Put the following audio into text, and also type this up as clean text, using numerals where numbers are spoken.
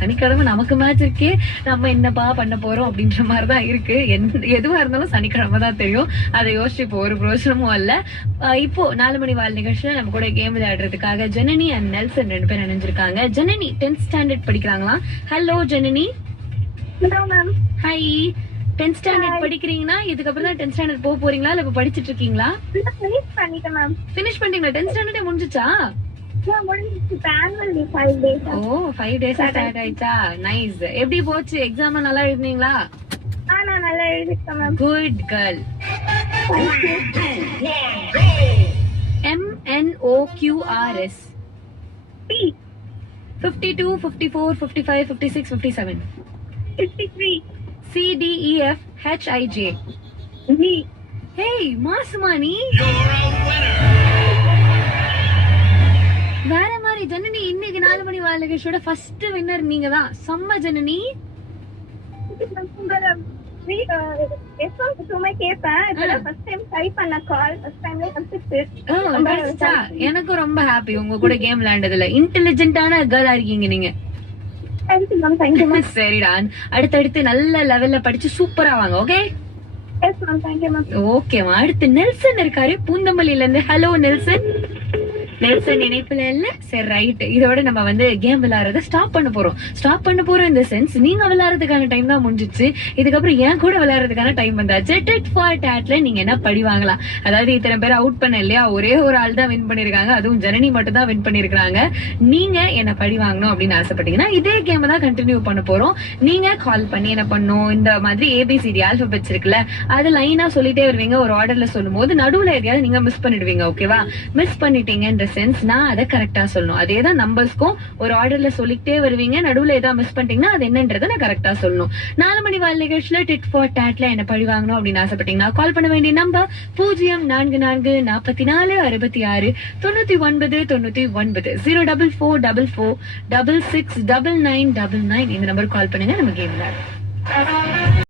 சனிக்கிழமை நமக்கு மேட்ச் இருக்கே, நம்ம என்னப்பா பண்ண போறோம் அப்படின்ற மாதிரிதான் இருக்கு. எதுவா இருந்தாலும் சனிக்கிழமை தான் தெரியும். அதை யோசிச்சு இப்போ ஒரு பிரோஜனமும் இல்ல. இப்போ 4 மணி வாழ் நிகழ்ச்சியில நம்ம கூட கேம் விளையாடுறதுக்காக ஜனனி அண்ட் நெல்சன் 2 பேர் நினைஞ்சிருக்காங்க. ஜனனி 10th ஸ்டாண்டர்ட் படிக்கிறாங்களா? Hello Janani. Hello ma'am. Hi. 10th standard படிக்கிறீங்கன்னா இதுக்கப்புறம் தான் 10th ஸ்டாண்டர்ட் போக போறீங்களா இல்ல இப்ப படிச்சிட்டு இருக்கீங்களா? ஃபினிஷ் பண்ணிட்டேன் மேம். ஃபினிஷ் பண்ணிட்டீங்களா? 10th ஸ்டாண்டர்டே முடிஞ்சிச்சா? முடிஞ்சிச்சு. Annual day 5 days. ஓ 5 days ஸ்டார்ட் ஆயிச்சா? நைஸ். எப்படி போச்சு எக்ஸாம்? நல்லா எழுதுனீங்களா? நான் நல்லா எழுதிட்டேன் ma'am. Good girl. MNOQRS. P 52 54 55 56 57. 53. CDEF HIJ. G. Hey மாசுமானி. வேற மாதிரி ஜனனி. இன்னைக்கு 4 மணி வாழ் நிகழ்ச்சியோட ஃபர்ஸ்ட் வின்னர் நீங்க தான். செம்ம ஜனனி. எனக்கு ரொம்ப ஹாப்பி உங்க கூட கேம் விளையாண்டதுல. இன்டெலிஜென்ட்டான கேர்ளா இருக்கீங்க நீங்க. சரிடா, அடுத்தடுத்து நல்ல லெவல்ல படிச்சு சூப்பரா வாங்க. ஓகே ஓகேமா. அடுத்து நெல்சன் இருக்காரு பூந்தமல்லியில இருந்து. Hello Nelson. நெல்சன் இணைப்புல இல்ல. சரி ரைட். இதோட நம்ம வந்து கேம் விளையாடுறத ஸ்டாப் பண்ண போறோம். இந்த சென்ஸ் நீங்க விளையாடுறதுக்கான டைம் தான் முடிஞ்சிச்சு. இதுக்கப்புறம் ஏன் கூட விளையாடுறதுக்கான டைம் வந்தாச்சு. டெட் ஃபார் டேட்ல நீங்க என்ன படி வாங்கலாம். அதாவது இத்தனை பேர் அவுட் பண்ண இல்லையா, ஒரே ஒரு ஆள் தான் வின் பண்ணிருக்காங்க. அதுவும் ஜனனி மட்டும் தான் வின் பண்ணிருக்காங்க. நீங்க என்ன படி வாங்கணும் அப்படின்னு ஆசைப்பட்டீங்கன்னா இதே கேம் தான் கண்டினியூ பண்ண போறோம். நீங்க கால் பண்ணி என்ன பண்ணும், இந்த மாதிரி ABCD ஆல்பபெட்ஸ் இருக்குல்ல, அது லைனா சொல்லிட்டே வருவீங்க. ஒரு ஆர்டர்ல சொல்லும் போது நடுவுல எதையாவது நீங்க மிஸ் பண்ணிடுவீங்க. ஓகேவா? மிஸ் பண்ணிட்டீங்க சென்ஸ் நான் அதை கரெக்டா சொல்லணும். அதேதான் நம்பர்ஸ்க்கும் ஒரு ஆர்டர்ல சொல்லிட்டே வருவீங்க. நடுவுல ஏதாவது மிஸ் பண்ணிட்டீங்கன்னா அது என்னன்றதை நான் கரெக்டா சொல்லணும். 4 மணி வாழ் நிகழ்ச்சியில டிட் ஃபார் டாட்ல என்ன பழி வாங்கணும் அப்படின்னு ஆசைப்பட்டீங்கன்னா கால் பண்ண வேண்டிய நம்பர் 0444 44 66 99 99 04444 66 9999. இந்த நம்பர் கால் பண்ணுங்க. நம்ம கேம் விளையாடுறோம்.